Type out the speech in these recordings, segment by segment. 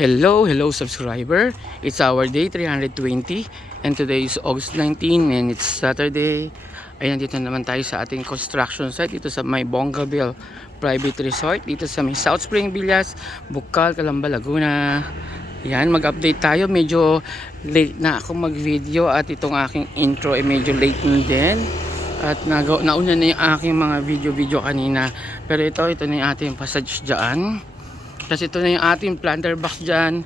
Hello subscriber. It's our day 320 and today is August 19 and it's Saturday. Ayan, dito naman tayo sa ating construction site dito sa may Bongabel Private Resort dito sa may South Spring Villas, Bukal, Calamba, Laguna. Ayan, mag-update tayo. Medyo late na ako mag-video at itong aking intro ay medyo late din. At nauna na yung aking mga video kanina. Pero ito na yung ating passage dyan. Kasi ito na yung ating planter box dyan.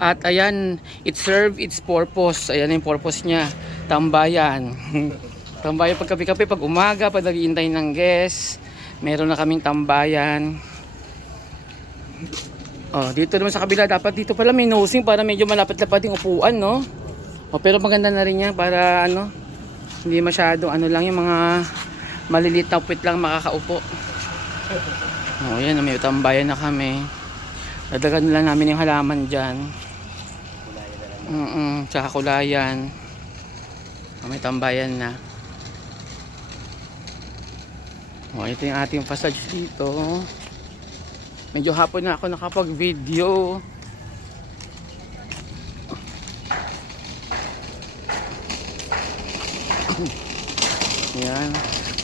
At ayan, it serve its purpose. Ayan yung purpose niya. Tambayan. Tambayan pag kape-kape, pag umaga, pag naghihintay ng guest. Meron na kaming tambayan. Oh, dito naman sa kabila, dapat dito pala may nosing para medyo malapit-lapit yung upuan, no? Oh, pero maganda na rin yan para ano, hindi masyado ano lang yung mga maliliit na upit lang makakaupo. Oh, yan, may tambayan na kami. Dadagan lang namin yung halaman dyan. Tsaka kulayan. May tambayan na. O, ito yung ating passage dito. Medyo hapon na ako nakapag-video. Yan.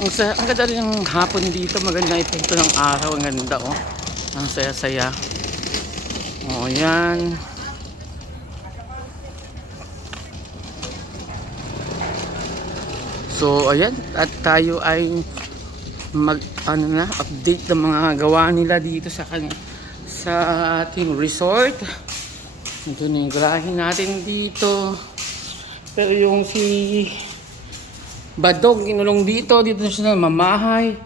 Ang ganda rin yung hapon dito. Maganda epekto ng araw. Ang ganda, oh. Ang saya-saya. O, yan. So, ayan. At tayo ay update ng mga gawa nila dito sa ating resort. Ito na yung garahe natin dito. Pero yung si Badog, kinulong dito na siya na mamahay.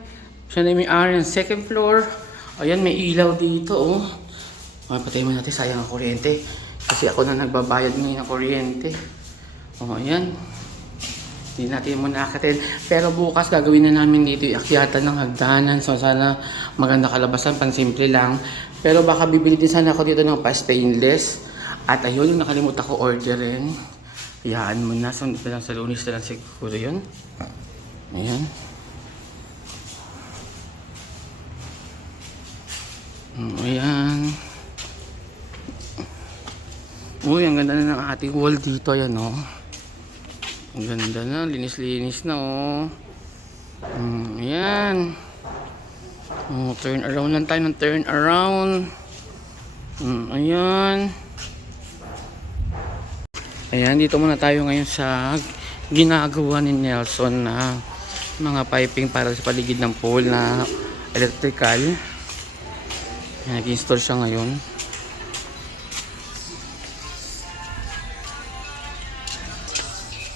Siya na may area ng second floor. Ayan, may ilaw dito, oh. Patay mo natin, sayang ang kuryente. Kasi ako na nagbabayad ngayon ng kuryente. O, ayan. Hindi natin muna akatin. Pero bukas gagawin na namin dito yung akyatan ng hagdanan. So, sana maganda kalabasan, pansimple lang. Pero baka bibili din sana ako dito ng pa-stainless. At ayun, yung nakalimutan ko orderin. Iyaan mo na. So, sa Lunes na lang siguro yun. Ayan. Ayan. Uy, ang ganda na ng ating wall dito. Ayan, oh. Ang ganda na. Linis-linis na, oh. Ayan. Oh, turn around lang tayo ng turn around. Ayan. Ayan, dito muna tayo ngayon sa ginagawa ni Nelson na mga piping para sa paligid ng pole na electrical. Nag-install siya ngayon.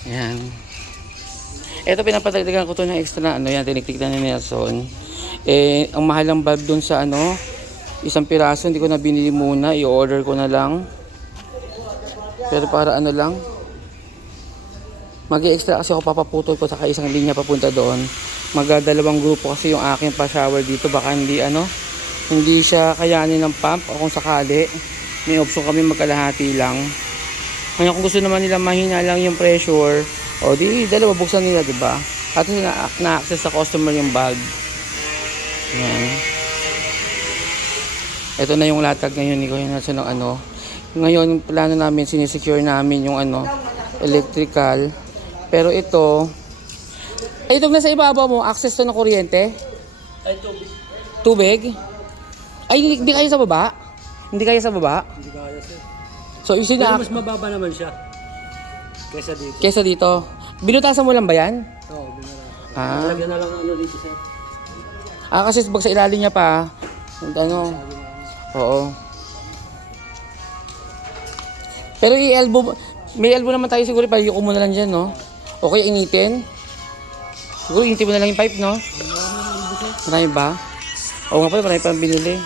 Ayan. Ito pinapatagdagan ko to ng extra ano yan, tiniktik na ni Nelson. Ang mahal ng bulb dun sa ano, isang piraso, hindi ko na binili muna, i-order ko na lang. Pero para ano lang, mag-extra kasi ako papaputol ko sa isang linya papunta doon. Magdadalawang grupo kasi yung aking pa-shower dito, baka hindi siya kayanin ng pump o kung sakali, may option kami magkalahati lang. Kaya kung gusto naman nila mahina lang yung pressure, o di dalawa buksan nila, diba? At na-access sa customer yung bulb. Yan. Ito na yung latag ngayon ni Kuya Nelson ng ano. Ngayon, plano namin, sinisecure namin yung ano, electrical. Pero ito, ay itong nasa ibabaw mo, access to ng kuryente? Ay, tubig. Tubig? Ay, hindi kaya sa baba? Hindi kaya sa baba? Hindi kaya siya. So, Pero mas mababa naman siya. Kesa dito. Binutasan mo lang ba yan? Oo, binutasan. Ah. Lagyan na lang ano dito siya. Kasi pag sa ilalim niya pa, ano, oo. Pero may elbow naman tayo siguro, pag-yuko mo na lang dyan, no? Okay, initin. Siguro initin mo na lang yung pipe, no? Marami ba? Oo nga pala, marami pa binili.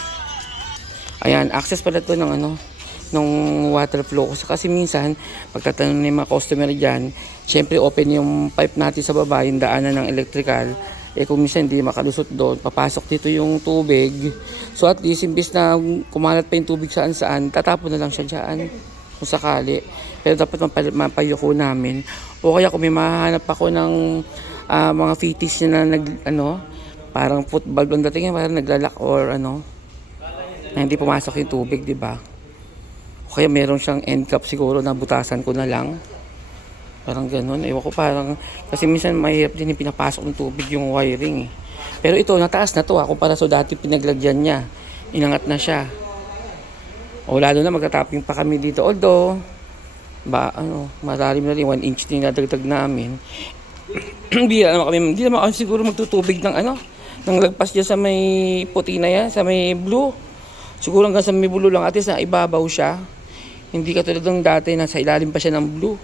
Ayan, access pala to ng ano, ng water flow. Kasi minsan, pagtatanong ng mga customer dyan, syempre open yung pipe natin sa baba, yung daanan ng electrical. Kung minsan hindi makalusot doon, papasok dito yung tubig. So at least, imbis na kumalat pa yung tubig saan-saan, tatapon na lang siya dyan kung sakali. Pero dapat mapayuko namin. O kaya kung may mahanap ako ng mga fetish na parang football ang dating, parang naglalak or ano, na hindi pumasok yung tubig, di ba? O kaya meron siyang end cap siguro na butasan ko na lang. Parang ganun. Ewan ko parang, kasi minsan mahirap din yung pinapasok ng tubig yung wiring eh. Pero ito, nataas na to kumpara sa dati pinaglagyan niya. Inangat na siya. O lalo na magta-tapping pa kami dito. Although, malalim na rin, 1 inch din nadagdag namin. Hindi naman ako siguro magtutubig ng ng lagpas dyan sa may puti na yan, sa may blue. Siguro hanggang sa may blue lang, at least na ibabaw siya. Hindi katulad ng dati na sa ilalim pa siya ng blue.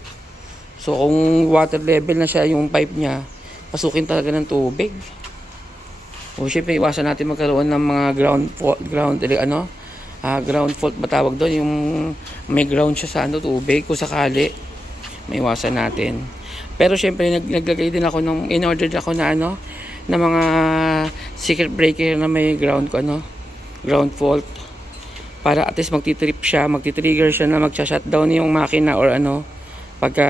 So kung water level na siya yung pipe niya, pasukin talaga ng tubig. O syempre iwasan natin magkaroon ng mga ground fault ba tawag doon, yung may ground siya sa tubig kung sakali. May iwasan natin. Pero syempre naglagay din ako in-order ako na na mga circuit breaker na may ground ground fault. Para at least magti-trigger siya na magsha-shutdown yung makina or pagka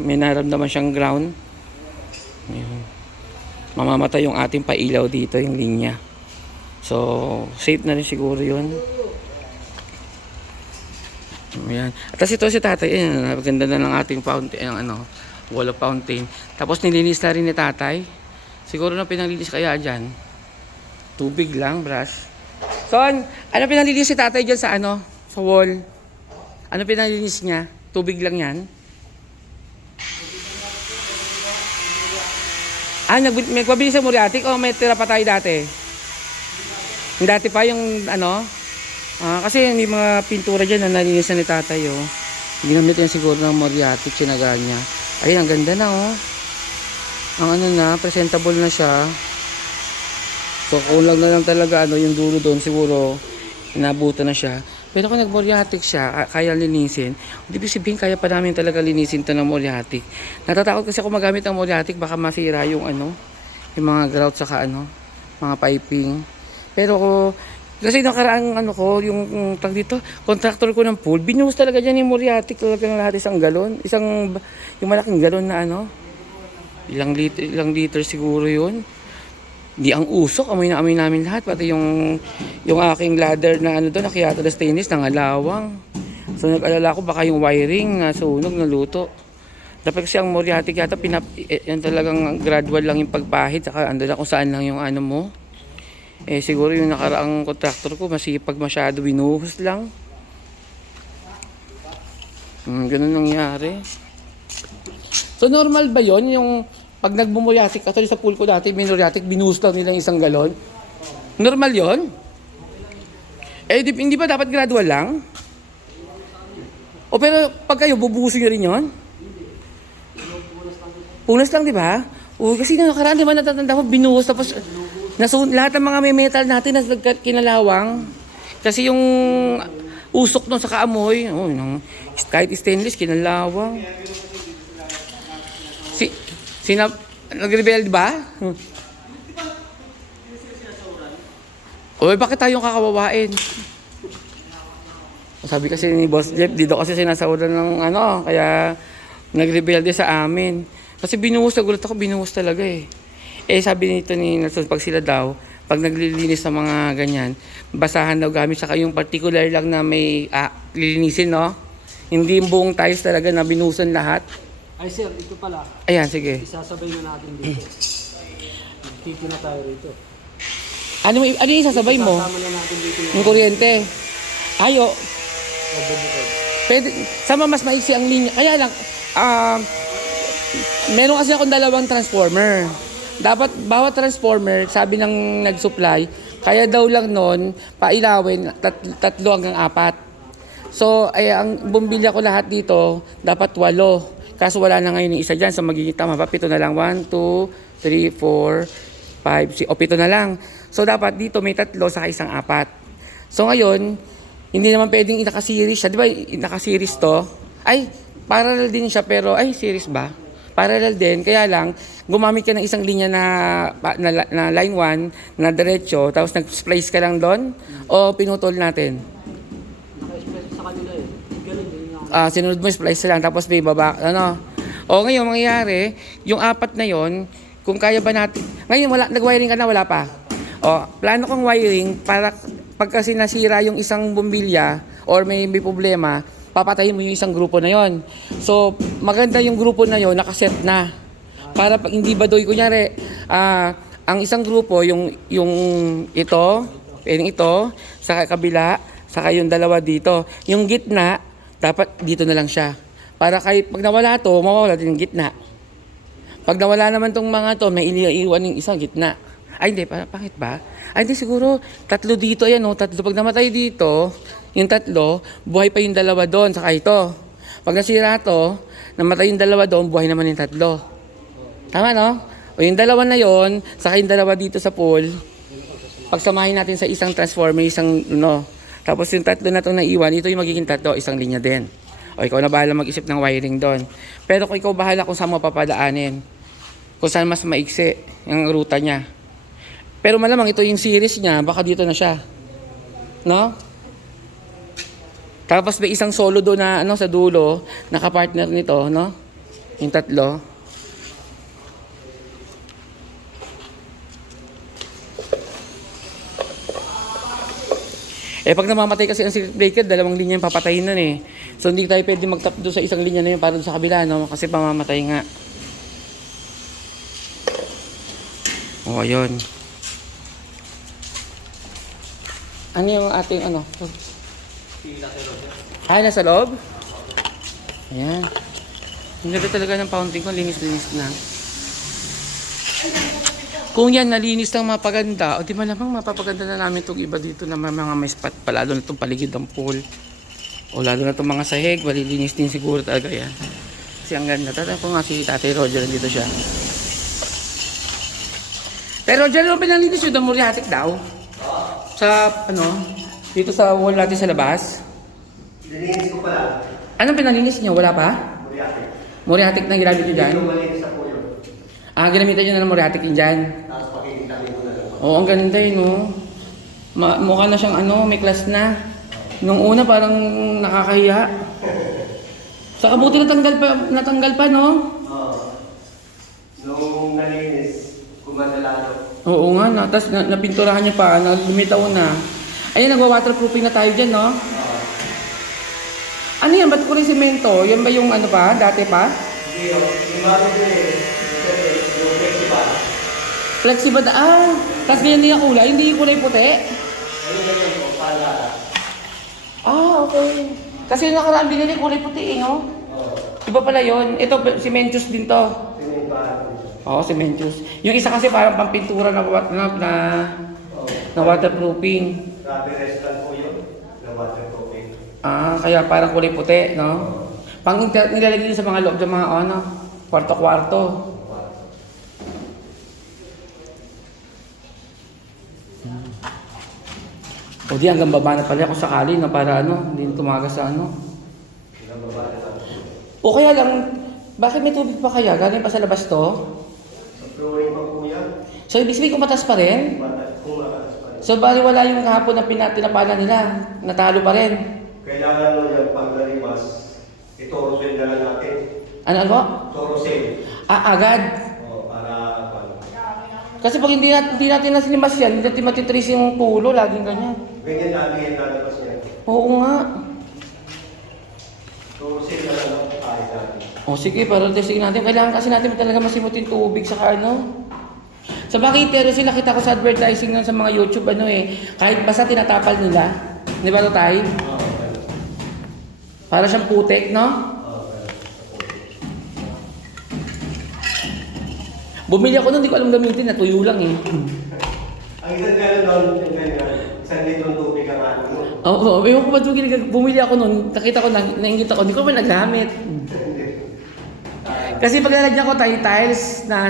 may naramdaman siyang ground. Ayun. Mamamatay yung ating pailaw dito, yung linya. So, safe na rin siguro yun. Ayan. At ito si tatay, napaganda na ng ating fountain, wall of fountain. Tapos nilinis na rin ni tatay. Siguro na pinanglinis kaya dyan. Tubig lang, brush. Son, ano pinanlinis si tatay dyan sa sa wall? Ano pinanlinis niya? Tubig lang yan? Nagpabili sa muriatic o may tira pa tayo dati? Yung dati pa yung kasi may mga pintura dyan na nalinis na ni tatay Ginamit yan siguro ng muriatic, sinaga niya. Ayun, ang ganda na Ang presentable na siya. So kulang na lang talaga yung dulo doon, siguro inabutan na siya. Pero kung nag-muriatic siya, kaya linisin. Ibig sabihin kaya pa namin talaga linisin to ng muriatic. Natatakot kasi ako magamit ng muriatic, baka masira yung yung mga grout saka mga piping. Pero kasi nakaraang yung tag dito, contractor ko ng pool, binuhos talaga diyan yung muriatic talaga ng lahat isang galon, yung malaking galon na ilang liter siguro yun. Di ang usok, amoy na amoy namin lahat, pati yung aking ladder na doon, nakiyata na stainless, nangalawang. So nag-alala ko baka yung wiring nasunog, naluto. Dapat kasi ang muriatic yata yan talagang gradual lang yung pagpahid, saka ando na kung saan lang yung mo. Siguro yung nakaraang contractor ko masipag masyado, binuhos lang. Ganun nangyari. So normal ba yon yung pag nagmumuriatic, actually sa pool ko dati, minuriatic, binuhos lang nilang 1 galon? Normal yon? Hindi ba dapat gradual lang? O pero pag kayo, bubuhusin nyo rin yon? Punas lang, di ba? Kasi nakaraan, di ba natatanda mo, binuhos, tapos lahat ng mga may metal natin na kinalawang. Kasi yung usok nun sa kaamoy, kahit stainless, kinalawang. Nag-rebelde ba? Bakit tayong kakawawain? Sabi kasi ni Boss Jeff, dito kasi sinasawadan ng kaya nag-rebelde sa amin. Kasi binuhos, nagulat ako, binuhos talaga sabi nito ni Nelson, pag sila daw, pag naglilinis sa mga ganyan, basahan daw gamit, saka yung particular lang na may lilinisin, Hindi yung buong tiles talaga na binuhusan lahat. Ay sir, ito pala. Ayan, sige. Isasabay na natin dito. Titi na tayo rito. Ano yung isasabay mo? Isasama na natin dito Yung kuryente. Pwede, sama mas maiksi ang linya. Kaya lang, meron kasi akong 2 transformer. Dapat bawat transformer, sabi ng nag-supply, kaya daw lang nun, pailawin, 3 hanggang 4. So, ang bumbilya ko lahat dito, dapat 8. Kaso wala na ngayon yung isa dyan, so magiging tama pa, 7 na lang. 1, 2, 3, 4, 5, 6, 7 na lang. So dapat dito may 3 saka 1 4. So ngayon, hindi naman pwedeng naka-series siya. Di ba naka-series to? Parallel din siya, pero series ba? Parallel din, kaya lang, gumamit ka ng isang linya na line 1 na diretso, tapos nag-splice ka lang doon, o pinutol natin? sa kanila Sinunod mo, splice lang, tapos may baba, ngayon, mangyayari, yung 4 na yon, kung kaya ba natin, ngayon, nag-wiring ka na, wala pa. Plano kong wiring, para pag kasi nasira yung isang bumbilya, or may problema, papatayin mo yung isang grupo na yon. So, maganda yung grupo na yon nakaset na. Para pag hindi badoy, kunyari, ang isang grupo, yung ito, pwedeng ito, sa kabila, saka yung dalawa dito. Yung gitna, dapat dito na lang siya. Para kahit pag nawala to, mawawala din yung gitna. Pag nawala naman tong mga to, may iiwan yung isang gitna. Ay hindi, pangit ba? Ay hindi, siguro, tatlo dito, ayan o, tatlo. Pag namatay dito, yung tatlo, buhay pa yung dalawa doon, saka ito. Pag nasira to, namatay yung dalawa doon, buhay naman yung tatlo. Tama no? O yung dalawa na yon, saka yung dalawa dito sa pool, pagsamahin natin sa isang transformer, isang no. Tapos yung tatlo na itong naiwan, ito yung magiging tatlo, isang linya din. O ikaw na bahala mag-isip ng wiring doon. Pero kung ikaw bahala kung saan mo papadaanin, kung saan mas maiksi yung ruta niya. Pero malamang ito yung series niya, baka dito na siya. No? Tapos may isang solo doon na ano sa dulo, nakapartner nito, no? Yung tatlo. Pag namamatay kasi ang circuit breaker, dalawang linya yung papatayin nun eh. So hindi tayo pwede mag-tap doon sa isang linya na yun para doon sa kabila, no? Kasi pamamatay nga. O, ayun. Ano yung ating ano? Nasa loob? Ayan. Ang ganda talaga ng fountain ko, linis-linis na. Kung yan nalinis ng mapaganda, o di malamang mapapaganda na namin itong iba dito na mga may spot pa, lalo na itong paligid ng pool. O lalo na itong mga sahig, malilinis din siguro talaga yan. Kasi ang ganda. Tata ko nga si Tatay Roger, dito siya. Pero Roger, ano pinalinis yun? Moriatic daw? Sa, ano, dito sa wall natin sa labas? Nilinis ko pala. Anong pinalinis niyo? Wala pa? Moriatic. Moriatic na ginamit niyo dyan? Yung malinis sa puyo. Ginamitan niyo na ng Moriatic yun dyan? Tapos pakikitabi ko na lang. Oo, ang ganda yun, no? Mukha na siyang ano, may class na. Nung una parang nakakahiya. Sa kabuti natanggal pa, no? Oo. Nung nalinis, gumanda lalo. Oo nga, tapos napinturahan niya pa, lumitaw na. Ayun, nagwa-waterproofing na tayo dyan, no? Ano yan? Ba't ko rin semento? Yan ba yung ano pa? Dati pa? Hindi yun. Yung bago din eh. Yung flexible. Flexible na, tapos ganyan din ang kulay, hindi yung kulay puti. Ano ba yun po? Pala. Okay. Kasi yung nakaraan binili kulay puti, no? Oo. Iba pala yun. Ito, cementos din to. Sinintahan. Oo, cementos. Yung isa kasi parang pampintura na waterproofing. Grabe restaurant po yun. Na waterproofing. Kaya parang kulay puti, no? Nilalagay din sa mga loob ng mga ano, kwarto-kwarto. O di hanggang baba na pala kung sakali na para ano, hindi tumagas sa ano. Ilang baba na lang. O kaya lang, bakit may tubig pa kaya? Galing pa sa labas to? Sa flooring pa po yan. So ibig sabihin kung mataas pa rin? Kung mataas pa rin. So bali wala yung kahapon na pinapala nila, natalo pa rin. Kailangan mo yan pag nalimas, itorosin na lang natin. Ano ba? Torosin. Agad. O, para ano. Kasi pag hindi natin nasilimas yan, hindi natin matitrace yung tulo, laging ganyan. Ganyan natin yan lalabas niya. Oo nga. Torosin na lang ang kahit natin. O sige, para testing natin. Kailangan kasi natin talaga masimot yung tubig sa ano. Sa bakit, pero sila kita ko sa advertising nun sa mga YouTube, ano eh. Kahit basta tinatapal nila. Di ba ito tayo? Para siyang putek, no? Bumili ako nun, di ko alam gamitin, natuyo lang eh. Ang isang gano'n doon, yung ganyan, isang litrong tubig ang ano mo. Oo, ewan ko ba bumili ako nun, nakita ko, naingit ako, hindi ko ba nagamit. Kasi pag lalagyan ko tayo tiles na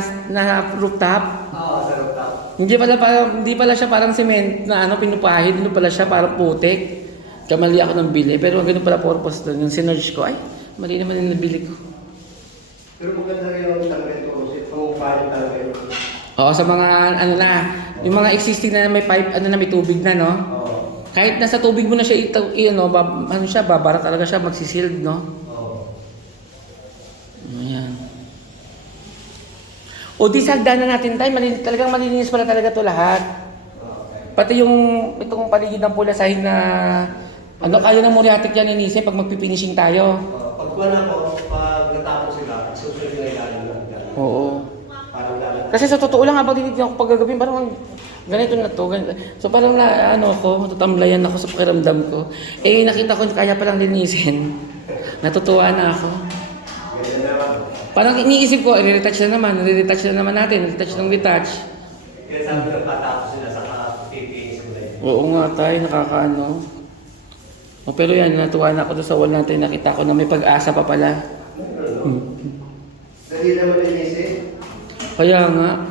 rooftop, Oo, sa rooftop. hindi pala siya parang cement na ano, pinupahid, hindi pala siya parang putek. Kamali ako ng bili, pero ganun pala purpose doon. Yung sinerge ko, ay, mali naman yung nabili ko. Pero maganda rin yung talaga torosin, kung paano talaga yun. Oo, sa mga ano na, yung mga existing na may pipe, ano na may tubig na, no? Oo. Kahit nasa tubig mo na siya babara talaga siya, magsisild, no? Oo. Ayan. O di sagda na natin tayo, talagang malinis pala talaga to lahat. Okay. Pati yung itong paligid ng pulasahin na Ano kaya ng Moriatic yan inisip pag magpifinishing tayo? Pag kuha na po, pag natapos sila, susunod na ilalim na. Oo. Parang lalim. Kasi sa totoo lang habang tinitignan ko paggagawin, parang ganito na to. Ganito. So parang na ano ko, tutamlayan ako sa pakiramdam ko. Eh nakita ko kaya palang linisin. Natutuwa na ako. Ganyan naman. Parang iniisip ko, i-retouch na naman natin, retouch ng retouch. Kaya sabi na patapos sila sa PPA sila. Oo nga tayo, nakakaano. O, pero yan, natuwa na ako doon sa wall natin, nakita ko na may pag-asa pa pala. Dali naman inisip. Kaya nga.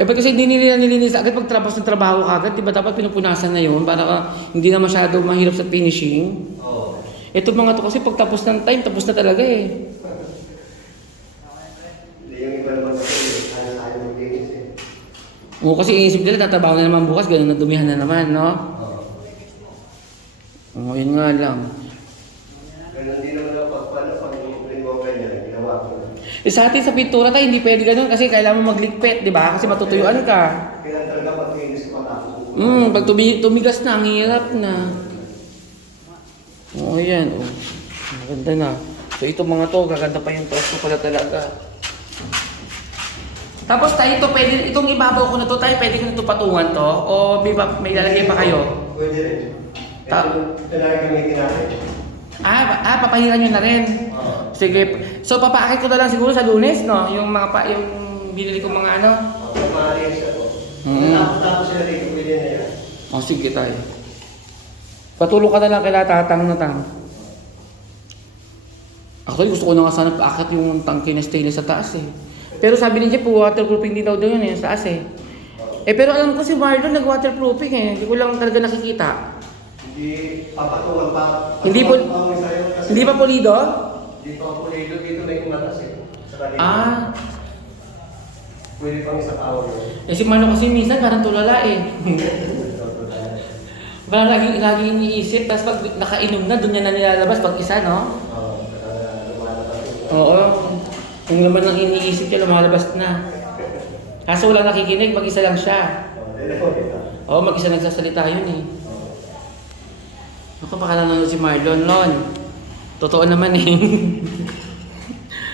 Eh, ba't kasi hindi nila nilinis agad pag tapos ng trabaho kagad, di ba dapat pinupunasan na yun para hindi na masyado mahirap sa finishing? Oo. Ito mga to kasi pag tapos ng time, tapos na talaga eh. Hindi yung iba naman kasi, ano tayo mag-inis eh. Oo, kasi inisip nila, tatabaho na naman bukas, ganun na dumihan na naman, no? Oo. Oo, yun nga lang. Ganun din naman ang pag linggo ganyan, ginawa ko. Eh, sa atin sa pintura tayo, hindi pwede ganun kasi kailangan mo magligpit, di ba? Kasi matutuyuan ka. Kaya talaga pag-inis ko matapos. Pag tumigas na, ang hirap na. Oo, yan. Oh. Maganda na. So, ito mga to, gaganda pa yung toast ko pala talaga. Tapos tayo ito, pwede, itong ibabaw ko na to, tayo pwede ko na ito patungan to? O may lalagay pa kayo? Pwede rin. Ito talaga gamitin natin. Papahiran nyo na rin. Oo. Sige. So, papaakit ko na lang siguro sa Lunes, no? Yung yung binili ko mga ano. Maalis na po. Mm. Tapos sila dito, pwede na yan. O, sige tayo. Patulong ka na lang kila tatang na tang. Actually, gusto ko na nga sana paakit yung tangke na stainless sa taas eh. Pero sabi ni Jeff, waterproofing din daw yun eh, sa taas eh. Pero alam ko si Marlon nag-waterproofing eh. Hindi ko lang talaga nakikita. Hindi papatungan pa. Hindi po- Hindi pa pulido? Hindi pa pulido. Dito may kumatas eh. Sa kanila. Ah. Pwede pang isa power. Eh si Marlon kasi minsan parang tulala eh. Parang lagi iniisip, tapos pag nakainom na, doon niya na nilalabas pag isa, no? Oo. Yung laman ng iniisip niya, lumalabas na. Kaso wala nakikinig, mag-isa lang siya. Oo, mag-isa nagsasalita yun eh. Ako, baka nanonood si Marlon, Lon. Totoo naman eh.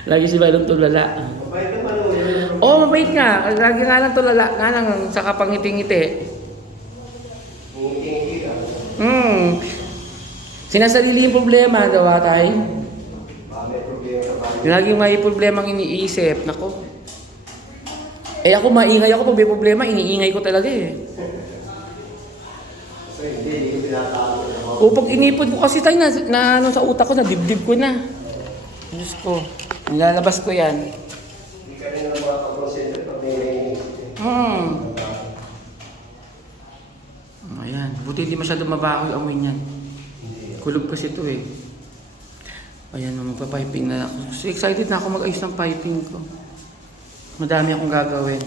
Lagi si Marlon tulala. Mabait naman o yun. Oo, mabait nga. Lagi nga lang tulala. Nga lang, sa kapangiti-ngiti. Ngiti-ngiti ka. Sinasarili yung problema, daw tayo. May problema sa bahay. Lagi may problema ang iniisip. Nako. Eh ako, maingay ako pag may problema, iniingay ko talaga eh. So hindi ko tinatawag. O pag inipon ko kasi tayo na ano sa utak ko, na dibdib ko na. Diyos ko, nilalabas ko yan. Hindi ka rin naman makapag-consider pag may naiinip. Ayan, buti hindi masyado mabaho yung amoy niyan. Kulog kasi ito eh. Ayan, magpa-piping na ako. So excited na ako mag-ayos ng piping ko. Madami akong gagawin.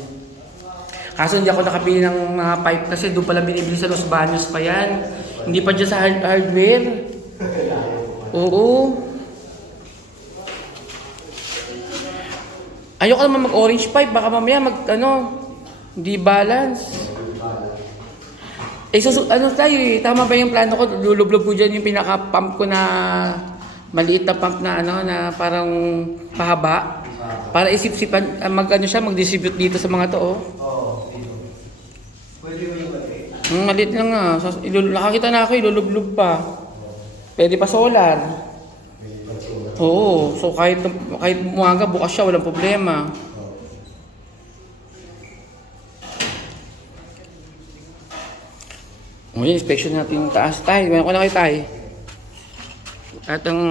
Kaso hindi ako nakabili ng mga pipe kasi doon pala binibili sa Los Baños pa yan. Hindi pa dyan sa hardware. Oo. Ayoko naman mag-orange pipe, baka mamaya hindi balance. Ano tayo eh, tama ba yung plano ko? Lulublob ko dyan yung pinaka-pump ko na maliit na pump na na parang pahaba. Para isip-sipan, mag-distribute dito sa mga to, oh. Oo, dito. Pwede mo yung mali. Maliit lang nga. Nakakita na ako, ilulublob pa. Pwede pa solar. Oo, so kahit umaga, bukas siya, walang problema. Ngayon, inspection natin yung taas. Tay, meron ko na kayo, tay. At ang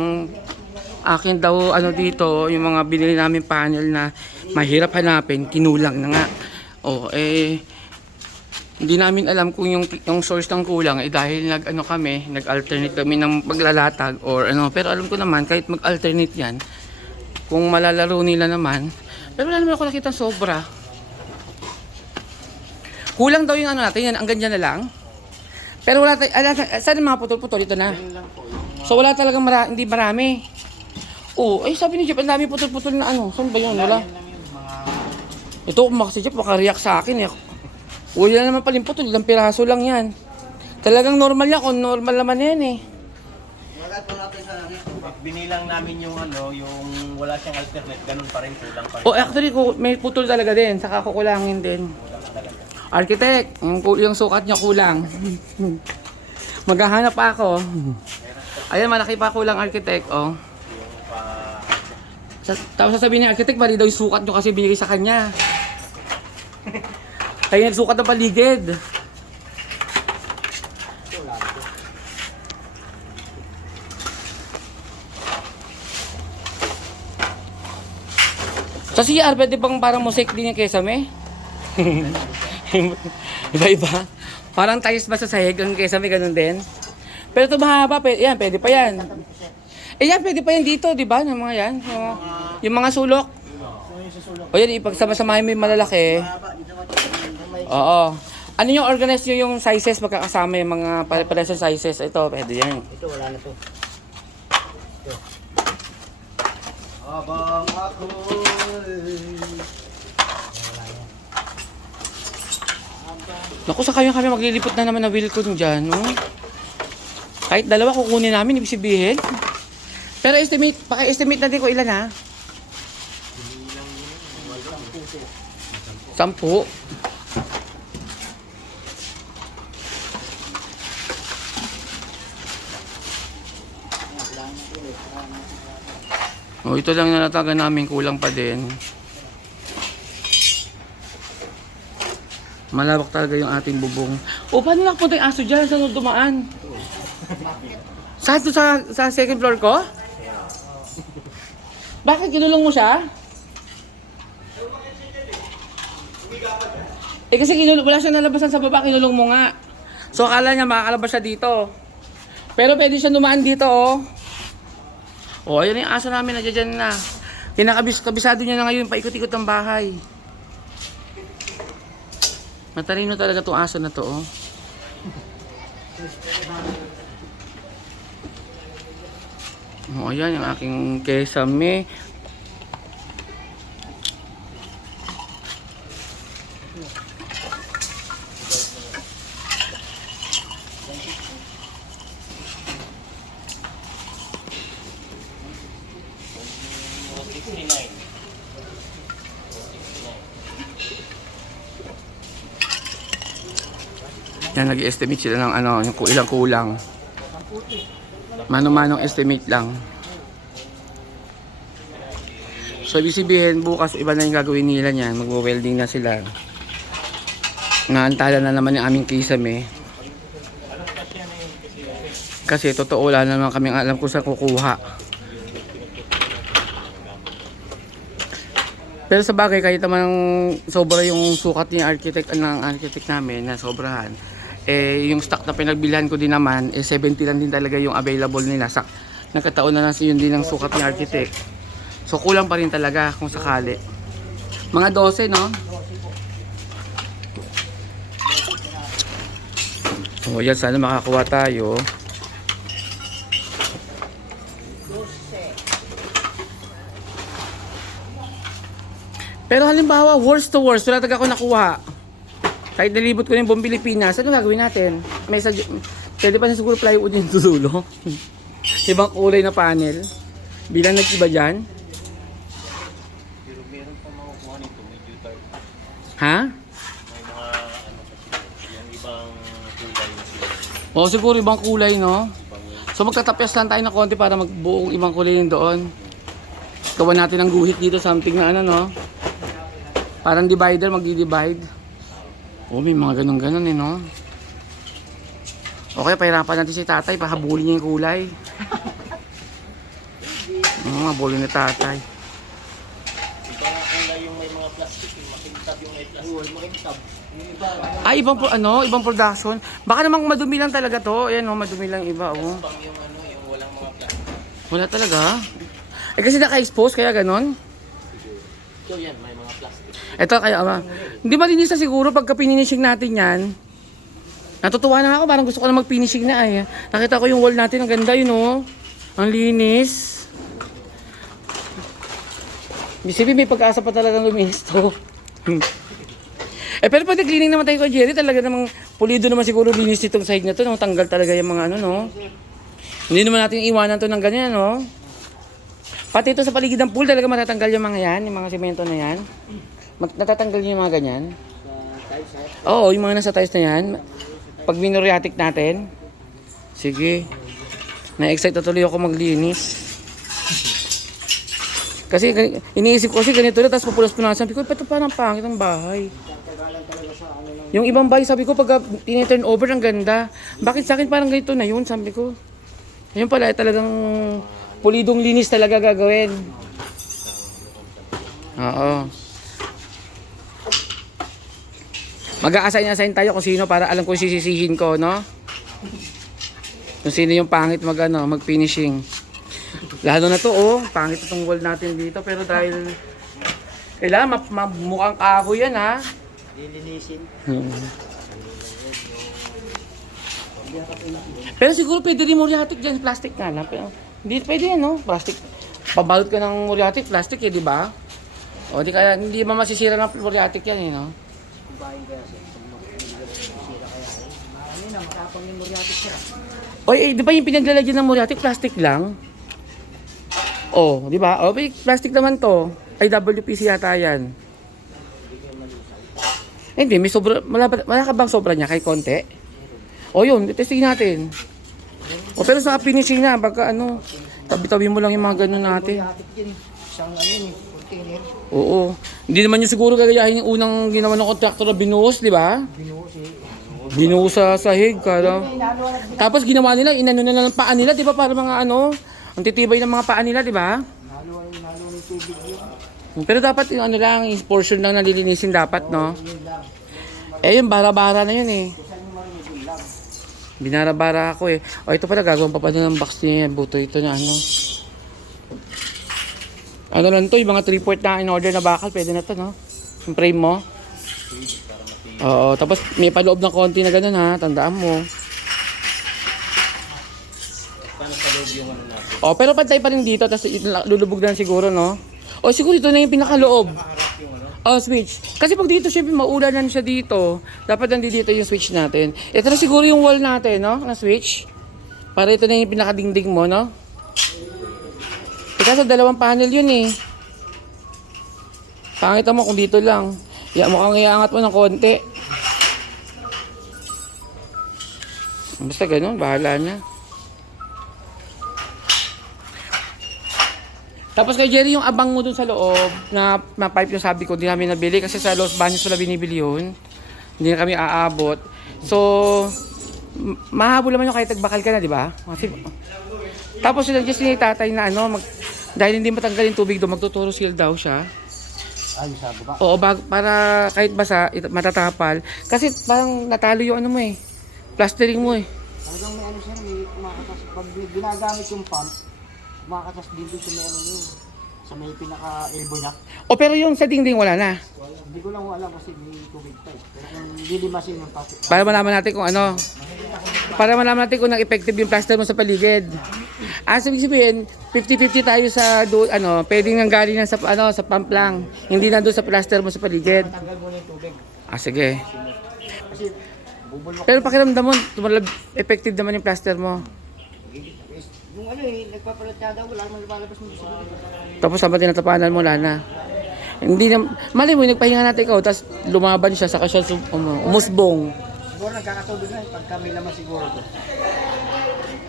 akin daw, dito, yung mga binili namin panel na mahirap hanapin, kinulang na nga. Hindi namin alam kung yung source ng kulang dahil nag-alternate kami ng paglalatag or pero alam ko naman kahit mag-alternate yan, kung malalaro nila naman, pero wala naman ako nakita sobra. Kulang daw yung natin, yan, ang ganyan na lang. Pero wala tayo, saan mga putol-putol? Ito na. So wala talagang hindi marami. Sabi ni Jeff, ang dami putol-putol na saan ba yun? Wala. Ito, si Jeff, makareact sa akin eh. Yan naman pala yung putol, ilang piraso lang yan. Talagang normal yan, kung normal naman yan eh. binilang namin yung ano, yung wala siyang alternate, ganun pa rin, kulang pa rin. Oh, actually, may putol talaga din. Saka kukulangin din. Architect, yung sukat niya kulang. Maghahanap pa ako. Ayan, malaki pa kulang, architect. Oh. Tapos sasabihin ni architect, mali daw yung sukat nyo kasi binigay sa kanya. Kaya nagsukat ng paligid. Sa CR, pwede bang parang mosaic din yung kesame? Iba-iba. Parang tiles ba sa sahig ang kesame, ganun din. Pero ito mahaba, yan, pwede pa yan. Eh yan, pwede pa yan dito, di ba? Yung mga yan, yung mga sulok. O yan, ipagsama-samahin mo yung malalaki. Oo. Ano yung organize nyo yung sizes magkakasama yung mga pare-pares yung sizes? Ito, pwede yan. Ito, wala na to. Habang ako'y... Naku, sa kayo kami maglilipot na naman na Wilcon dyan, no? Kahit dalawa kukunin namin, ibig sabihin. Pero estimate, paki-estimate natin kung ilan ha? 10. Oh, ito lang nalatagan namin, kulang pa din. Malawak talaga yung ating bubong. O, paano nakapunta yung aso dyan? Saan dumaan? Saan to sa second floor ko? Bakit kinulong mo siya? Eh kasi wala siya nalabasan sa baba, kinulong mo nga. So akala niya makakalabas siya dito. Pero pwede siya dumaan dito, oh. Oh, ayun yung aso namin, nandiyan na. Kabisado niya na ngayon, paikot-ikot ng bahay. Matalino talaga tong aso na to, oh. Oh, ayan yung aking kesame. Yan, nag-estimate sila ng ano, yung ilang kulang. Mano-manong estimate lang. So, ibig sabihin, bukas iba na yung gagawin nila niyan. Magwo-welding na sila. Naantala na naman yung aming kisame. Kasi totoo, wala naman kaming alam kung saan kukuha. Pero sa bagay, kahit naman sobra yung sukat ni architect namin na sobrahan, eh yung stock na pinagbilhan ko din naman, eh 70 lang din talaga yung available nila. Nagkataon na lang yun din ang sukat ni architect. So kulang pa rin talaga kung sakali. Mga 12, no? So yan, sana makakuha tayo. Pero halimbawa, worst to worst, wala talaga ako nakuha. Kahit nalibot ko na yung buong Pilipinas, ano gagawin natin? Pwede pa na siguro plywood yung dudulo. Ibang kulay na panel. Bilang nag-iba dyan. Pero meron pa makukuha nito, medyo dark. Ha? May mga ano kasi, yung ibang kulay yung sila. O siguro ibang kulay, no? So magtatapyas lang tayo ng konti para magbuong ibang kulay yung doon. Gawa natin ng guhit dito, something na ano, no? Parang divider, magdi-divide. Oh, may mga ganun-ganun eh, no? Okay, pahirapan natin si tatay, pahabulin niya yung kulay. Mabulin ni tatay. Ibang kulay yung may mga plastic, yung makintab yung may plastic. Makintab. Ay, ibang production. Baka namang madumi lang talaga to. Ayan, no, madumi lang iba, oh. Pang yung ano, yung walang mga plastic. Wala talaga. Eh kasi naka-expose, kaya ganon. So yan, may mga plastic. Ito kaya hindi malinis na siguro pagka pinishing natin yan. Natutuwa na ako, parang gusto ko na mag-finishing na ay. Nakita ko yung wall natin, ang ganda yun, oh. Ang linis. Bisibi, may pag-asa pa talagang luminis to. Pero pag cleaning naman tayo kay Jerry, talaga namang pulido naman siguro linis nitong side na to. Tanggal talaga yung mga ano, no. Hindi naman natin iwanan to ng ganyan, no. Pati ito sa paligid ng pool, talaga matatanggal yung mga yan, yung mga semento na yan. Natatanggal yung mga ganyan. Oo, yung mga nasa tiles na yan. Pag minoriatic natin. Sige. Na-excite na tuloy ako maglinis. Kasi iniisip ko kasi ganito na, tapos papulas-punasan. Sabi ko, ito parang pangit ang bahay. Yung ibang bahay, sabi ko, pag tiniturn over, ang ganda. Bakit sa akin parang ganito na yun, sabi ko. Ayun pala, talagang pulidong linis talaga gagawin. Oo. Mag-a-assign tayo kung sino para alam kung sisisihin ko, no? Kung sino yung pangit mag-finishing. Lalo na to, oh, pangit itong wall natin dito, pero dahil kailangan mukhang kahoy yan, ha? Lilinisin. Pero siguro pwede rin muriatic dyan, plastic nga lang. Pero hindi pwede yan, no? Plastic. Pabalot ka ng muriatic, plastic eh, di ba? O di kaya hindi masisira ng muriatic yan, eh, no? Kubahin kaya sa sira kaya. Ano na, matapang yung muriatic siya. Oy, di ba yung pinaglalagyan ng muriatic, plastic lang? Oh, di ba? Oh, plastic naman to. Ay, WPC yata yan. Hindi, may sobra, wala ka bang sobra niya kahit konti? O yun, testing natin. O pero sa finishing na, baka ano, tabi-tabi mo lang yung mga ganun natin. Muriatic yan. Isang ano yun, container. Oo. Hindi naman yung siguro gagayahin yung unang ginawa ng kontraktor na binuhos, di ba? Binuhos eh. Binuhos sa sahig, kala. Tapos ginawa nila, inano na lang paa nila, di ba? Para mga ano, ang titibay ng mga paa nila, di ba? Nalo ng tubig yun. Pero dapat yung ano lang, yung portion lang nalilinisin dapat, no? Eh, yung bara-bara na yun eh. Binara-bara ako eh. O, ito pala, gagawin pa ng box niya. Buto ito na ano. Ano lang to, yung mga 3-port na in-order na bakal, pwede na to, no? Yung frame mo. Oo, tapos may paloob ng konti na ganun ha, tandaan mo. Paano sa loob yung ano natin? O, pero pantay pa rin dito, tapos lulubog na siguro, no? O, siguro ito na yung pinakaloob. Oh, switch. Kasi pag dito syempre maulanan siya dito, dapat nandito yung switch natin. Ito na siguro yung wall natin, no? Na switch. Para ito na yung pinakadingding mo, no? Kasi dalawang panel yun eh. Pangita mo kung dito lang. Mukhang iangat mo ng konti. Basta ganun, bahala na. Tapos kay Jerry, yung abang mo dun sa loob na pipe yung sabi ko, hindi namin nabili kasi sa Los Baños wala binibili yun. Hindi na kami aabot. So, mahabol naman yung kahit nagbakal ka na, di ba? Tapos sila just ni tatay na ano, dahil hindi matanggal yung tubig doon, magtuturo seal daw siya. Ay, sa baba. Oo, para kahit basa, matatapal. Kasi parang natalo yung ano mo eh. Plastering mo eh. Talagang may ano siya, may kumakatas. Pag ginagamit yung pump, kumakatas din doon sa may ano yun. Sa may pinaka-elbow niya. O pero yung sa dingding wala na. Hindi ko lang alam kasi may tubig pa eh. Pero kung lilimasin yung pasok. Para malaman natin kung ano. Para malaman natin kung effective yung plaster mo sa paligid. Sabi sabihin, 50-50 tayo sa ano, pwedeng nang galing na sa ano, sa pump lang. Hindi na doon sa plaster mo sa paligid. Tanggal mo na yung tubig. Sige. Kasi bubulok. Pero pakiramdam mo, effective naman yung plaster mo. Yung ano eh, nagpapalat niya daw, wala naman lumalabas mo sa mga. Tapos habang tinatapanan mo, wala na. Hindi na, mali mo, nagpahinga natin ikaw, tapos lumaban siya, saka siya umusbong. Siguro nagkakatulog na, pagka may laman siguro to.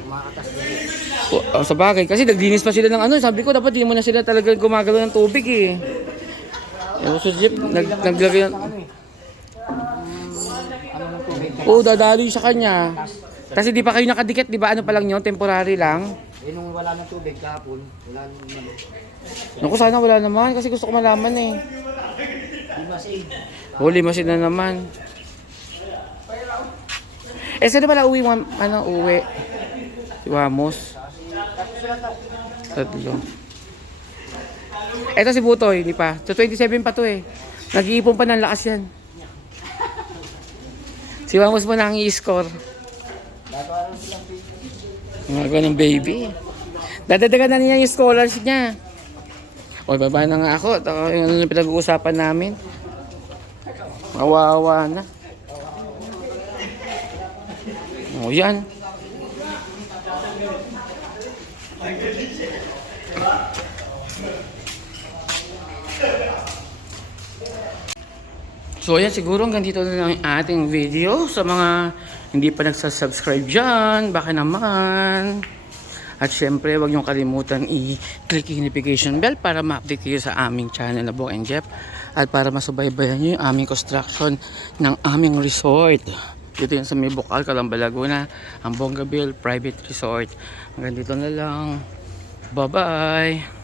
Kumakatas din. Sa bagay, kasi naglinis pa sila ng ano, sabi ko, dapat di mo na sila talaga gumagalaw ng tubig eh. Yung sa jeep, naglagay ng... Ano ng tubig? Oo, dadaloy sa kanya. Kasi di pa kayo nakadikit, di ba? Ano pa lang yun, temporary lang. Eh nung wala ng tubig kahapon, wala nang ano. Naku, sana wala naman, kasi gusto ko malaman eh. Limasin. Huli masin na naman. Saan na pala uwi mo, uwi? Si Wamos. Tatlo. Eto si Butoy, di pa. So 27 pa to eh. Nag-iipon pa ng lakas yan. Si Wamos mo na ang i-score. Mga ng baby. Dadadagan na niya yung scholarship niya. O, baba na nga ako. Ito yung pinag-uusapan namin. Kawawa na. O, yan. So ayan, siguro hanggang dito na lang yung ating video. Sa mga hindi pa nagsasubscribe dyan, baka naman. At syempre, huwag niyong kalimutan i-click yung notification bell para ma-update kayo sa aming channel na Bong and Jeff. At para masubaybayan niyo yung aming construction ng aming resort. Dito yan sa may Bukal, Calamba, Laguna, ang Bongabel Private Resort. Hanggang dito na lang. Bye-bye!